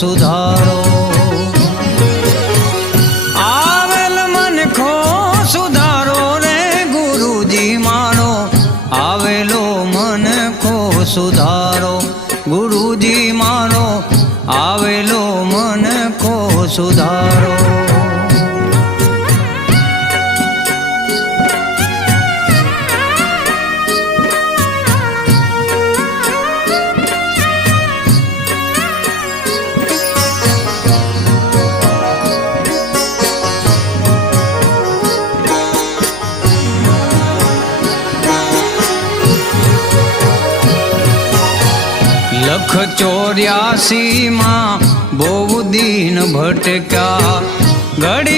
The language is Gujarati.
સુધારો આવેલ મનખો સુધારો રે ગુરુજી મારો આવેલો મનખો સુધારો ગુરુજી મારો આવેલો મનખો સુધારો લખ 84 માં બહુ દિન ભટક્યા ઘડી